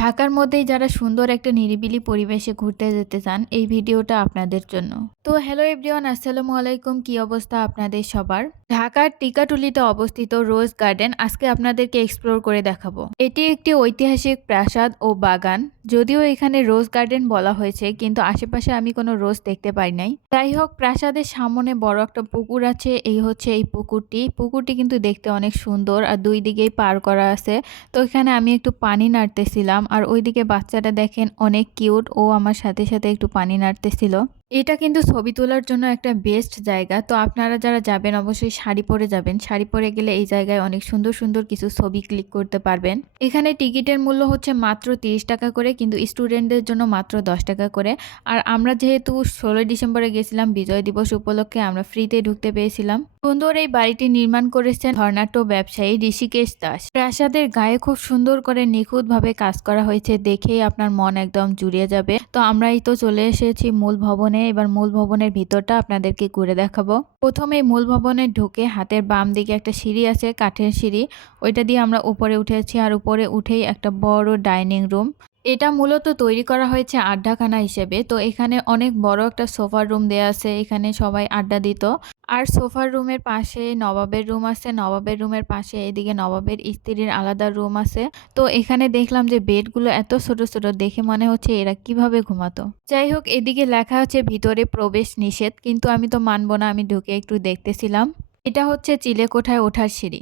ঢাকার মধ্যেই যারা সুন্দর একটা নিরিবিলি পরিবেশে ঘুরতে যেতে চান, এই ভিডিওটা আপনাদের জন্য। তো হ্যালো এভরিওয়ান, আসসালামু আলাইকুম। কি অবস্থা আপনাদের সবার? ঢাকার টিকাটুলিতে অবস্থিত রোজ গার্ডেন আজকে আপনাদেরকে এক্সপ্লোর করে দেখাবো। এটি একটি ঐতিহাসিক প্রাসাদ ও বাগান। যদিও এখানে রোজ গার্ডেন বলা হয়েছে, কিন্তু আশেপাশে আমি কোনো রোজ দেখতে পাই নাই। যাই হোক, প্রাসাদের সামনে বড় একটা পুকুর আছে। এই হচ্ছে এই পুকুরটি কিন্তু দেখতে অনেক সুন্দর আর দুই দিকেই পার করা আছে। তো এখানে আমি একটু পানি নাড়তেছিলাম আর ওইদিকে বাচ্চাটা দেখেন অনেক কিউট, ও আমার সাথে সাথে একটু পানি নাড়তেছিল। এটা কিন্তু ছবি তোলার জন্য একটা বেস্ট জায়গা। তো আপনারা যারা যাবেন অবশ্যই শাড়ি পরে যাবেন। শাড়ি পরে গেলে এই জায়গায় অনেক সুন্দর সুন্দর কিছু ছবি ক্লিক করতে পারবেন। এখানে টিকিটের মূল্য হচ্ছে মাত্র 30 টাকা করে, কিন্তু স্টুডেন্টদের জন্য মাত্র 10 টাকা করে। আর আমরা যেহেতু 16 ডিসেম্বরে গেছিলাম, বিজয় দিবস উপলক্ষে আমরা ফ্রিতে ঢুকতে পেয়েছিলাম। সুন্দর এই বাড়িটি নির্মাণ করেছেন ধর্নাঢ্য ব্যবসায়ী ঋষিকেশ দাস। প্রাসাদের গায়ে খুব সুন্দর করে নিখুঁতভাবে কাজ করা হয়েছে, দেখেই আপনার মন একদম জুড়িয়ে যাবে। তো আমরাই তো চলে এসেছি মূল ভবনে। এবার মূল ভবনের ভিতরটা আপনাদেরকে ঘুরে দেখাবো। প্রথমে মূল ভবনে ঢুকে হাতের বাম দিকে একটা সিঁড়ি আছে, কাঠের সিঁড়ি। ওইটা দিয়ে আমরা উপরে উঠেছি, আর উপরে উঠেই একটা বড় ডাইনিং রুম। এটা মূলত তৈরি করা হয়েছে আড্ডাখানা হিসেবে। তো এখানে অনেক বড় একটা সোফার রুম দেয়া আছে, এখানে সবাই আড্ডা দিত। আর সোফার রুমের পাশে নবাবের রুম আছে, নবাবের রুমের পাশে এদিকে নবাবের স্ত্রীর আলাদা রুম আছে। তো এখানে দেখলাম যে বেডগুলো এত ছোট ছোট, দেখে মনে হচ্ছে এরা কিভাবে ঘুমাতো। যাই হোক, এদিকে লেখা হচ্ছে ভিতরে প্রবেশ নিষেধ, কিন্তু আমি তো মানবো না, আমি ঢুকে একটু দেখতেছিলাম। এটা হচ্ছে চিলেকোঠায় ওঠার সিঁড়ি।